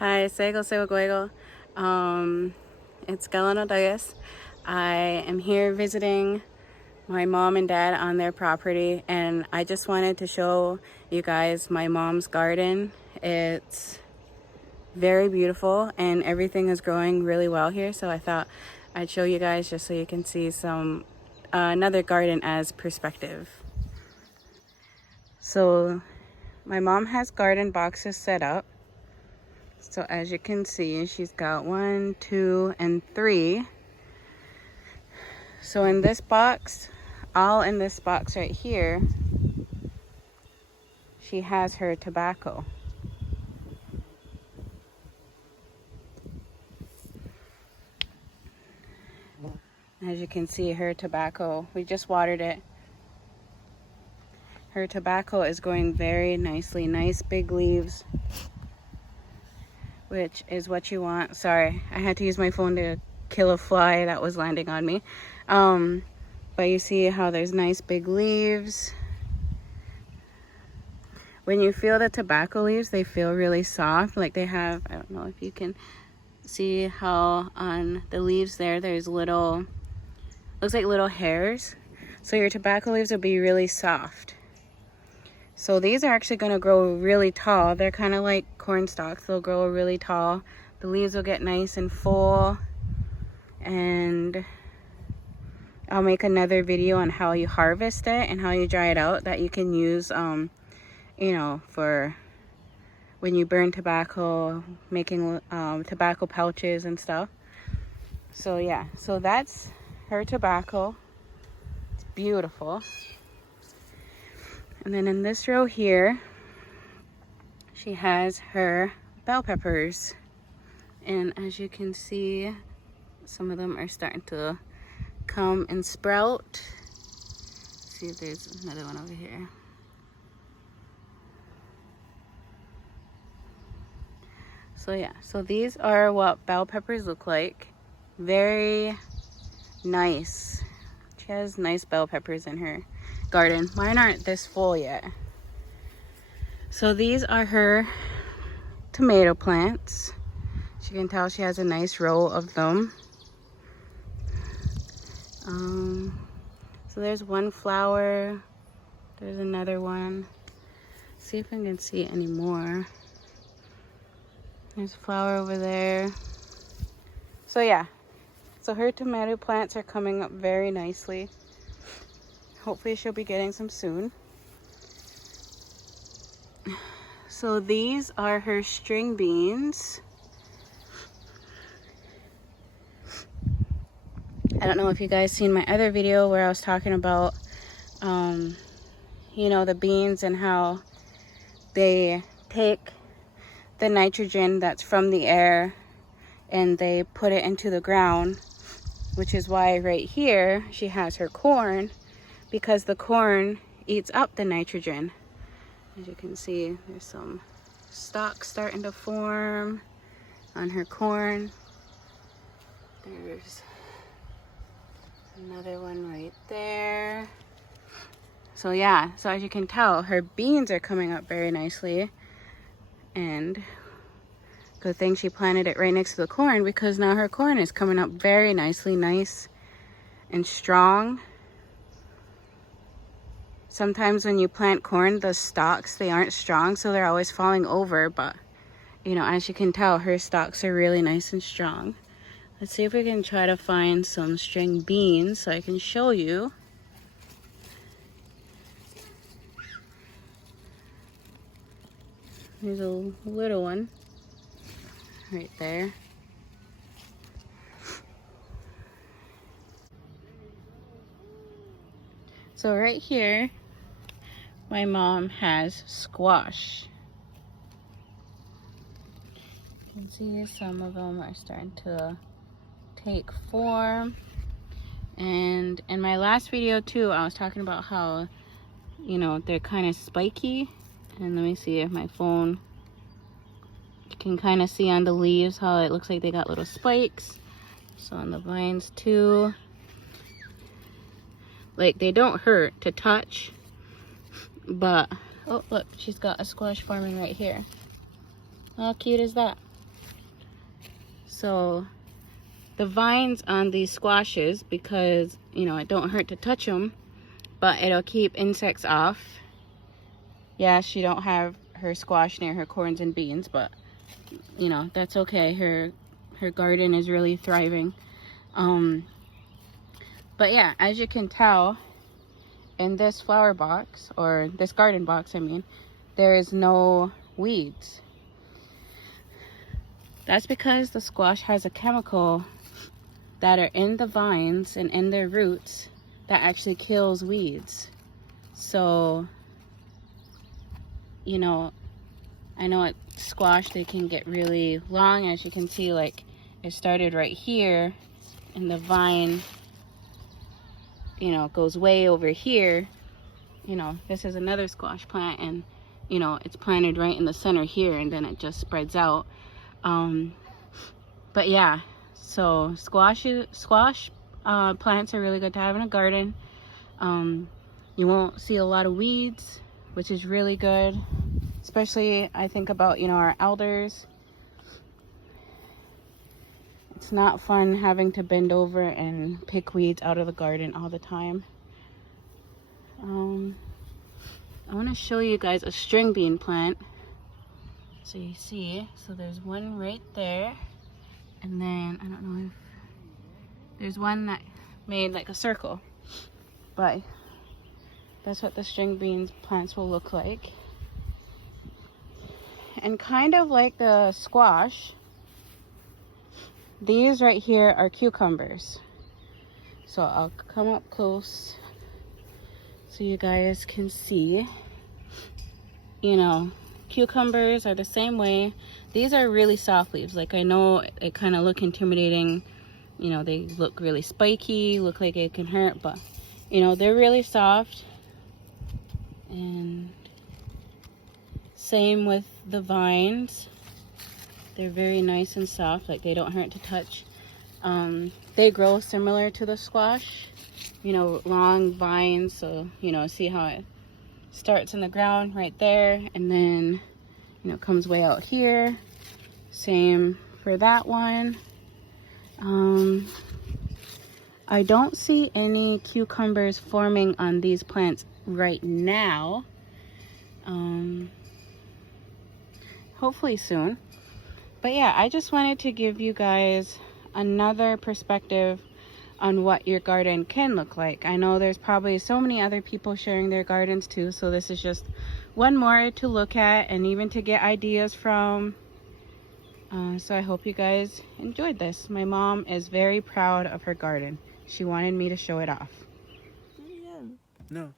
Hi, Sego Sego Guego. It's Galano Dias. I am here visiting my mom and dad on their property, and I just wanted to show you guys my mom's garden. It's very beautiful and everything is growing really well here, so I thought I'd show you guys just so you can see some another garden as perspective. So my mom has garden boxes set up. So as you can see, she's got 1, 2, and 3. So in this box, all in this box right here, she has her tobacco. As you can see, her tobacco, we just watered it. Her tobacco is growing very nicely, nice big leaves, which is what you want. Sorry, I had to use my phone to kill a fly that was landing on me. But you see how there's nice big leaves. When you feel the tobacco leaves, they feel really soft, like they have, I don't know if you can see how on the leaves there's little, looks like little hairs. So your tobacco leaves will be really soft. So these are actually going to grow really tall. They're kind of like corn stalks. They'll grow really tall. The leaves will get nice and full. And I'll make another video on how you harvest it and how you dry it out, that you can use, you know, for when you burn tobacco, making tobacco pouches and stuff. So yeah, so that's her tobacco. It's beautiful. And then in this row here, she has her bell peppers. And as you can see, some of them are starting to come and sprout. Let's see if there's another one over here. So yeah, so these are what bell peppers look like. Very nice. She has nice bell peppers in her garden. Mine aren't this full yet. So these are her tomato plants. As you can tell, she has a nice row of them. So there's one flower. There's another one. Let's see if I can see any more. There's a flower over there. So yeah, so her tomato plants are coming up very nicely. Hopefully she'll be getting some soon. So these are her string beans. I don't know if you guys seen my other video where I was talking about, you know, the beans and how they take the nitrogen that's from the air and they put it into the ground, which is why right here she has her corn, because the corn eats up the nitrogen. As you can see, there's some stalks starting to form on her corn. There's another one right there. So yeah, so as you can tell, her beans are coming up very nicely. And good thing she planted it right next to the corn, because now her corn is coming up very nicely, nice and strong. Sometimes when you plant corn, the stalks, they aren't strong, so they're always falling over. But, you know, as you can tell, her stalks are really nice and strong. Let's see if we can try to find some string beans so I can show you. There's a little one right there. So right here, my mom has squash. You can see some of them are starting to take form. And in my last video too, I was talking about how, you know, they're kind of spiky. And let me see if my phone, you can kind of see on the leaves how it looks like they got little spikes. So on the vines too. Like, they don't hurt to touch, but oh look, she's got a squash forming right here. How cute is that? So the vines on these squashes, because you know it don't hurt to touch them, but it'll keep insects off. Yeah, she don't have her squash near her corns and beans, but you know that's okay. Her garden is really thriving. But yeah, as you can tell, in this flower box, or this garden box, I mean, there is no weeds. That's because the squash has a chemical that are in the vines and in their roots that actually kills weeds. So, you know, I know at squash they can get really long, as you can see, like it started right here and the vine, you know, goes way over here. You know, this is another squash plant, and you know it's planted right in the center here, and then it just spreads out. But yeah, so squash plants are really good to have in a garden. You won't see a lot of weeds, which is really good, especially I think about, you know, our elders. It's not fun having to bend over and pick weeds out of the garden all the time. I want to show you guys a string bean plant. So you see, so there's one right there, and then I don't know if there's one that made like a circle, but that's what the string beans plants will look like. And kind of like the squash, these right here are cucumbers. So I'll come up close so you guys can see. You know, cucumbers are the same way. These are really soft leaves. Like, I know it kind of look intimidating, you know, they look really spiky, look like it can hurt, but you know, they're really soft. And same with the vines, they're very nice and soft, like they don't hurt to touch. They grow similar to the squash, you know, long vines. So you know, see how it starts in the ground right there, and then you know comes way out here. Same for that one. I don't see any cucumbers forming on these plants right now. Hopefully soon. But yeah, I just wanted to give you guys another perspective on what your garden can look like. I know there's probably so many other people sharing their gardens too, so this is just one more to look at and even to get ideas from. So I hope you guys enjoyed this. My mom is very proud of her garden. She wanted me to show it off. No.